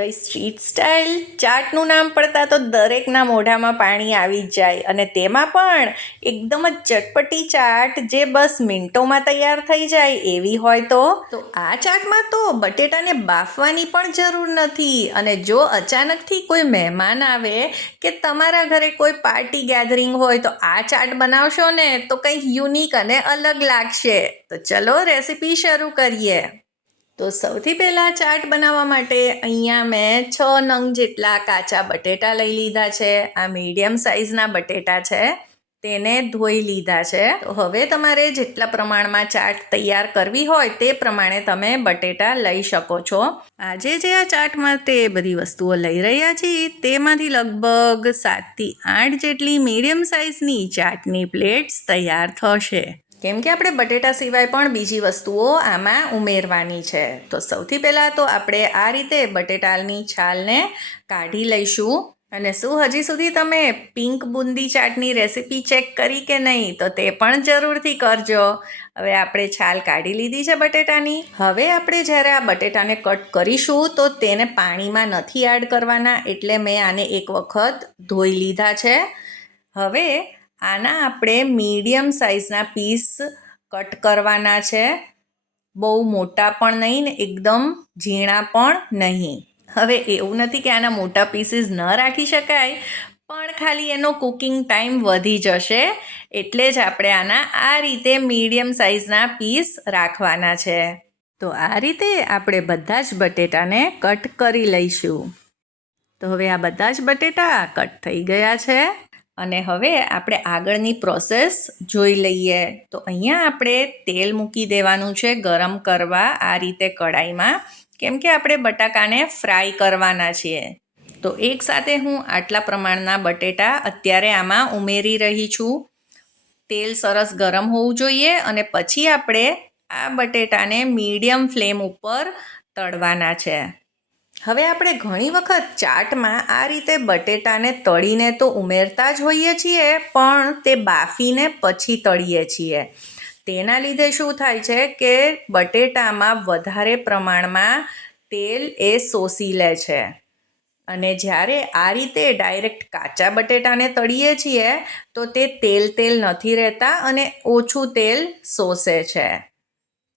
ભાઈ street style ચાટનું નામ પડતા તો દરેકના મોઢામાં પાણી આવી જ જાય, અને તેમાં પણ એકદમ જ ચટપટી ચાટ જે બસ મિનિટોમાં તૈયાર થઈ જાય એવી હોય તો આ ચાટમાં તો બટેટાને બાફવાની પણ જરૂર નથી. અને જો અચાનકથી કોઈ મહેમાન આવે કે તમારા ઘરે કોઈ પાર્ટી ગેધરિંગ હોય તો આ ચાટ બનાવશો ને તો કંઈક યુનિક અને અલગ લાગશે. તો ચલો રેસીપી શરૂ કરીએ. તો સૌથી પહેલાં ચાટ બનાવવા માટે અહીંયા મેં 6 નંગ જેટલા કાચા બટેટા લઈ લીધા છે. આ મીડિયમ સાઇઝના બટેટા છે, તેને ધોઈ લીધા છે. તો હવે તમારે જેટલા પ્રમાણમાં ચાટ તૈયાર કરવી હોય તે પ્રમાણે તમે બટેટા લઈ શકો છો. આજે જે આ ચાટ માટે બધી વસ્તુઓ લઈ રહ્યા છીએ તેમાંથી લગભગ 7થી 8 જેટલી મીડિયમ સાઇઝની ચાટની પ્લેટ્સ તૈયાર થશે, કેમ કે આપણે બટેટા સિવાય પણ બીજી વસ્તુઓ આમાં ઉમેરવાની છે. તો સૌથી પહેલાં તો આપણે આ રીતે બટેટાની છાલને કાઢી લઈશું. અને શું હજી સુધી તમે પિંક બુંદી ચાટની રેસીપી ચેક કરી કે નહીં, તો તે પણ જરૂરથી કરજો. હવે આપણે છાલ કાઢી લીધી છે બટેટાની. હવે આપણે જ્યારે આ બટેટાને કટ કરીશું તો તેને પાણીમાં નથી એડ કરવાના, એટલે મેં આને એક વખત ધોઈ લીધા છે. હવે આના આપણે મીડિયમ સાઇઝના પીસ કટ કરવાના છે, બહુ મોટા પણ નહીં ને એકદમ ઝીણા પણ નહીં. હવે એવું નથી કે આના મોટા પીસીસ ન રાખી શકાય, પણ ખાલી એનો કુકિંગ ટાઈમ વધી જશે, એટલે જ આપણે આના આ રીતે મીડિયમ સાઇઝના પીસ રાખવાના છે. તો આ રીતે આપણે બધા જ બટેટાને કટ કરી લઈશું. તો હવે આ બધા જ બટેટા કટ થઈ ગયા છે. અને હવે આપણે આગળની પ્રોસેસ જોઈ લઈએ. તો અહીંયા આપણે તેલ મૂકી દેવાનું છે ગરમ કરવા આ રીતે કડાઈમાં, કેમ કે આપણે બટાકાને ફ્રાય કરવાના છીએ. તો એકસાથે હું આટલા પ્રમાણના બટેટા અત્યારે આમાં ઉમેરી રહી છું. તેલ સરસ ગરમ હોવું જોઈએ અને પછી આપણે આ બટેટાને મીડિયમ ફ્લેમ ઉપર તળવાના છે. હવે આપણે ઘણી વખત ચાટમાં આ રીતે બટેટાને તળીને તો ઉમેરતા જ હોઈએ છીએ, પણ તે બાફીને પછી તળીએ છીએ. તેના લીધે શું થાય છે કે બટેટામાં વધારે પ્રમાણમાં તેલ એ શોષી લે છે. અને જ્યારે આ રીતે ડાયરેક્ટ કાચા બટેટાને તળીએ છીએ તો તે તેલ નથી રહેતા અને ઓછું તેલ શોષે છે.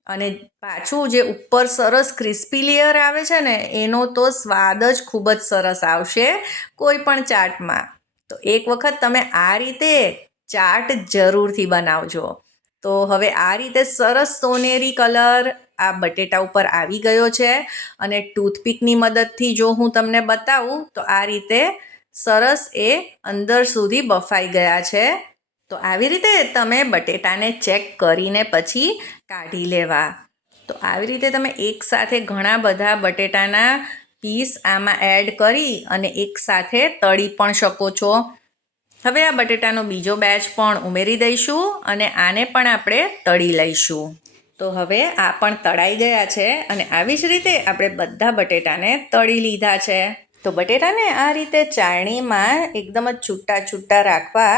અને પાછું જે ઉપર સરસ ક્રિસ્પી લેયર આવે છે ને એનો તો સ્વાદ જ ખૂબ જ સરસ આવશે કોઈ પણ ચાટમાં. તો એક વખત તમે આ રીતે ચાટ જરૂરથી બનાવજો. તો હવે આ રીતે સરસ સોનેરી કલર આ બટેટા ઉપર આવી ગયો છે, અને ટૂથપીકની મદદથી જો હું તમને બતાવું તો આ રીતે સરસ એ અંદર સુધી બફાઈ ગયા છે. તો આવી રીતે તમે બટેટાને ચેક કરીને પછી કાઢી લેવા. તો આવી રીતે તમે એકસાથે ઘણા બધા બટેટાના પીસ આમાં એડ કરી અને એકસાથે તળી પણ શકો છો. હવે આ બટેટાનો બીજો બેચ પણ ઉમેરી દઈશું અને આને પણ આપણે તળી લઈશું. તો હવે આ પણ તળાઈ ગયા છે અને આવી જ રીતે આપણે બધા બટેટાને તળી લીધા છે. તો બટેટાને આ રીતે ચાળણીમાં એકદમ જ છૂટા રાખવા,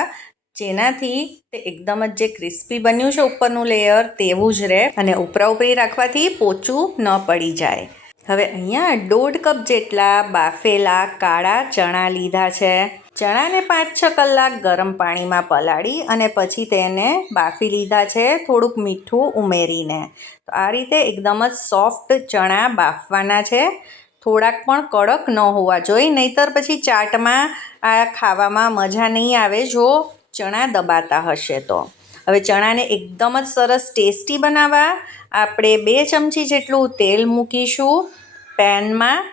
જેનાથી તે એકદમ જ જે ક્રિસ્પી બન્યું છે ઉપરનું લેયર તેવું જ રહે અને ઉપરી રાખવાથી પોચું ન પડી જાય. હવે અહીંયા 1.5 કપ જેટલા બાફેલા કાળા ચણા લીધા છે. ચણાને 5-6 કલાક ગરમ પાણીમાં પલાળી અને પછી તેને બાફી લીધા છે થોડુંક મીઠું ઉમેરીને. તો આ રીતે એકદમ જ સોફ્ટ ચણા બાફવાના છે. થોડાક પણ કડક ન હોવા જોઈએ, નહીંતર પછી ચાટમાં આ ખાવામાં મજા નહીં આવે જો ચણા દબાતા હશે તો. હવે ચણાને એકદમ જ સરસ ટેસ્ટી બનાવવા આપણે 2 ચમચી જેટલું તેલ મૂકીશું. પેનમાં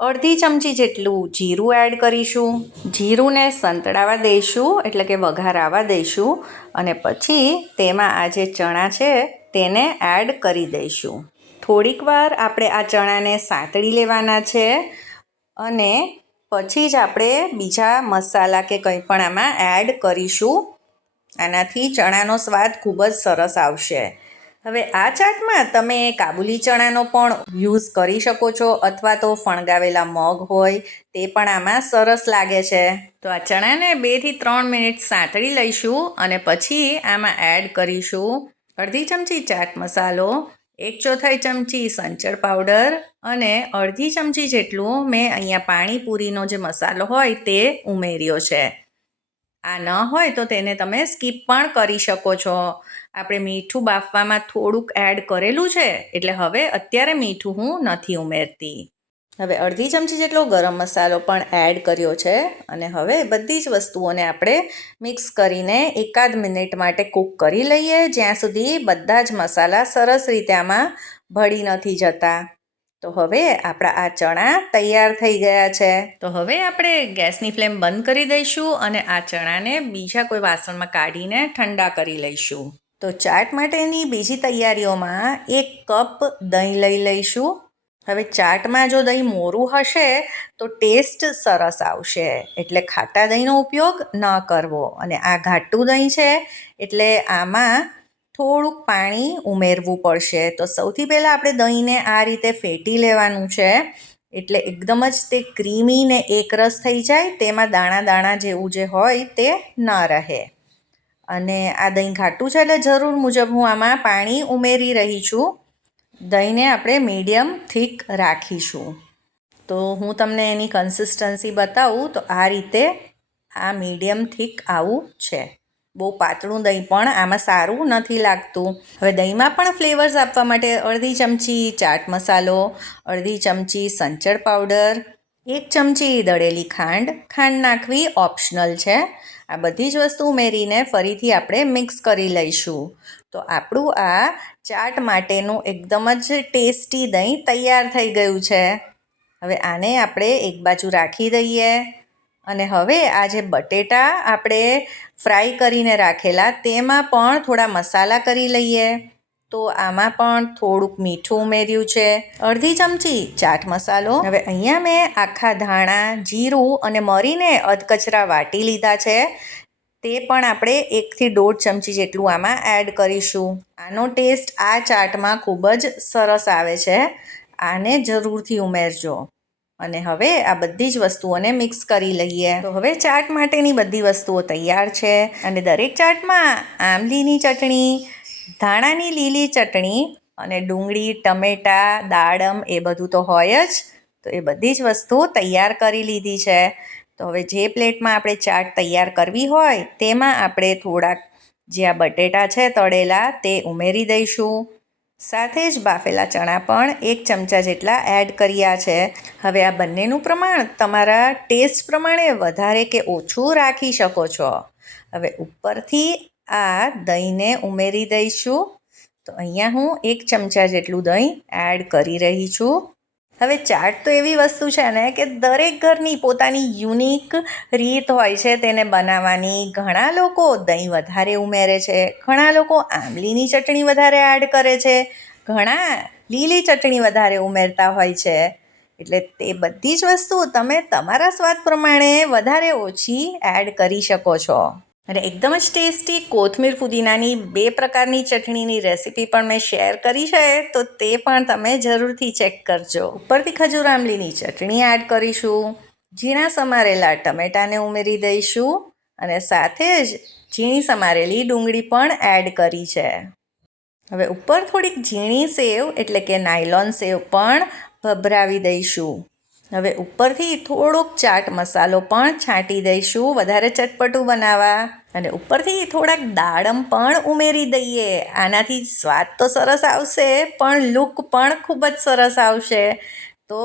અડધી ચમચી જેટલું જીરું એડ કરીશું. જીરુંને સંતળાવા દઈશું, એટલે કે વઘારાવા દઈશું, અને પછી તેમાં આ જે ચણા છે તેને એડ કરી દઈશું. થોડીક વાર આપણે આ ચણાને સાંતળી લેવાના છે અને પછી જ આપણે બીજા મસાલા કે કંઈ પણ આમાં એડ કરીશું. આનાથી ચણાનો સ્વાદ ખૂબ જ સરસ આવશે. હવે આ ચાટમાં તમે કાબુલી ચણાનો પણ યુઝ કરી શકો છો, અથવા તો ફણગાવેલા મગ હોય તે પણ આમાં સરસ લાગે છે. તો આ ચણાને 2 થી 3 મિનિટ સાંતળી લઈશું અને પછી આમાં એડ કરીશું અડધી ચમચી ચાટ મસાલો, 1/4 ચમચી સંચળ પાવડર અને અડધી ચમચી જેટલું મેં અહીંયા પાણીપુરીનો જે મસાલો હોય તે ઉમેર્યો છે. આ ન હોય તો તેને તમે સ્કીપ પણ કરી શકો છો. આપણે મીઠું બાફવામાં થોડુંક એડ કરેલું છે એટલે હવે અત્યારે મીઠું હું નથી ઉમેરતી. હવે અડધી ચમચી જેટલો ગરમ મસાલો પણ એડ કર્યો છે અને હવે બધી જ વસ્તુઓને આપણે મિક્સ કરીને 1 મિનિટ માટે કૂક કરી લઈએ, જ્યાં સુધી બધા જ મસાલા સરસ રીતે આમાં ભળી નથી જતા. તો હવે આપણા આ ચણા તૈયાર થઈ ગયા છે. તો હવે આપણે ગેસની ફ્લેમ બંધ કરી દઈશું અને આ ચણાને બીજા કોઈ વાસણમાં કાઢીને ઠંડા કરી લઈશું. તો ચાટ માટેની બીજી તૈયારીઓમાં 1 કપ દહીં લઈ લઈશું. હવે ચાટમાં જો દહીં મોરું હશે તો ટેસ્ટ સરસ આવશે, એટલે ખાટા દહીંનો ઉપયોગ ન કરવો. અને આ ઘાટું દહીં છે એટલે આમાં થોડુંક પાણી ઉમેરવું પડશે. તો સૌથી પહેલાં આપણે દહીંને આ રીતે ફેટી લેવાનું છે, એટલે એકદમ જ તે ક્રીમી ને એકરસ થઈ જાય, તેમાં દાણા દાણા જેવું જે હોય તે ન રહે. અને આ દહીં ઘાટું છે એટલે જરૂર મુજબ હું આમાં પાણી ઉમેરી રહી છું. દહીંને આપણે મીડિયમ થીક રાખીશું. તો હું તમને એની કન્સિસ્ટન્સી બતાવું તો આ રીતે આ મીડિયમ થીક આવું છે. બહુ પાતળું દહીં પણ આમાં સારું નથી લાગતું. હવે દહીંમાં પણ ફ્લેવર્સ આપવા માટે અડધી ચમચી ચાટ મસાલો, અડધી ચમચી સંચળ પાવડર, 1 ચમચી દળેલી ખાંડ નાખવી ઓપ્શનલ છે. આ બધી જ વસ્તુ ઉમેરીને ફરીથી આપણે મિક્સ કરી લઈશું. તો આપણું આ ચાટ માટેનું એકદમ જ ટેસ્ટી દહીં તૈયાર થઈ ગયું છે. હવે આને આપણે એક બાજુ રાખી દઈએ અને હવે આ જે બટેટા આપણે ફ્રાય કરીને રાખેલા તેમાં પણ થોડા મસાલા કરી લઈએ. તો આમાં પણ થોડુંક મીઠું ઉમેર્યું છે, અડધી ચમચી ચાટ મસાલો. હવે અહીંયા મેં આખા ધાણા, જીરું અને મરીને અધકચરા વાટી લીધા છે. તે પણ આપણે 1 થી 1.5 ચમચી જેટલું આમાં એડ કરીશું. આનો ટેસ્ટ આ ચાટમાં ખૂબ જ સરસ આવે છે. આને જરૂરથી ઉમેરજો. અને હવે આ બધી જ વસ્તુઓને મિક્સ કરી લઈએ. તો હવે ચાટ માટેની બધી વસ્તુઓ તૈયાર છે અને દરેક ચાટમાં આંબલીની ચટણી, ધાણાની લીલી ચટણી અને ડુંગળી, ટમેટાં, દાડમ એ બધું તો હોય જ. તો એ બધી જ વસ્તુ તૈયાર કરી લીધી છે. તો હવે જે પ્લેટમાં આપણે ચાટ તૈયાર કરવી હોય તેમાં આપણે થોડાક જે આ બટેટા છે તળેલા તે ઉમેરી દઈશું. સાથે જ બાફેલા ચણા પણ 1 ચમચા જેટલા એડ કર્યા છે. હવે આ બંનેનું પ્રમાણ તમારા ટેસ્ટ પ્રમાણે વધારે કે ઓછું રાખી શકો છો. હવે ઉપરથી આ દહીંને ઉમેરી દઈશું. તો અહીંયા હું 1 ચમચા જેટલું દહીં એડ કરી રહી છું. હવે ચાટ તો એવી વસ્તુ છે ને કે દરેક ઘરની પોતાની યુનિક રીત હોય છે તેને બનાવવાની. ઘણા લોકો દહીં વધારે ઉમેરે છે, ઘણા લોકો આંબલીની ચટણી વધારે એડ કરે છે, ઘણા લીલી ચટણી વધારે ઉમેરતા હોય છે. એટલે તે બધી જ વસ્તુ તમે તમારા સ્વાદ પ્રમાણે વધારે ઓછી એડ કરી શકો છો. અને એકદમ જ ટેસ્ટી કોથમીર ફુદીનાની 2 પ્રકારની ચટણીની રેસીપી પણ મેં શેર કરી છે, તો તે પણ તમે જરૂરથી ચેક કરજો. ઉપરથી ખજૂર આંબલીની ચટણી એડ કરીશું, ઝીણા સમારેલા ટમેટાને ઉમેરી દઈશું અને સાથે જ ઝીણી સમારેલી ડુંગળી પણ એડ કરી છે. હવે ઉપર થોડીક ઝીણી સેવ એટલે કે નાયલોન સેવ પણ ભભરાવી દઈશું. હવે ઉપરથી થોડોક ચાટ મસાલો પણ છાંટી દઈશું વધારે ચટપટું બનાવવા. અને ઉપરથી થોડાક દાડમ પણ ઉમેરી દઈએ. આનાથી સ્વાદ તો સરસ આવશે પણ લુક પણ ખૂબ જ સરસ આવશે. તો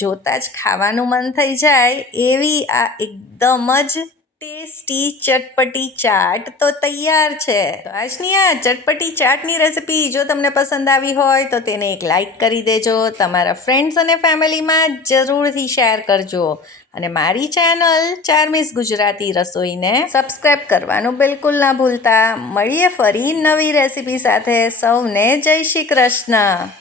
જોતાં જ ખાવાનું મન થઈ જાય એવી આ એકદમ જ ટેસ્ટી ચટપટી ચાટ તો તૈયાર છે. તો આજની આ ચટપટી ચાટની રેસીપી જો તમને પસંદ આવી હોય તો તેને એક લાઈક કરી દેજો. તમારા ફ્રેન્ડ્સ અને ફેમિલીમાં જરૂરથી શેર કરજો. અને મારી ચેનલ ચાર્મિસ ગુજરાતી રસોઈને સબસ્ક્રાઈબ કરવાનું બિલકુલ ના ભૂલતા. મળીએ ફરી નવી રેસીપી સાથે. સૌને જય શ્રી કૃષ્ણ.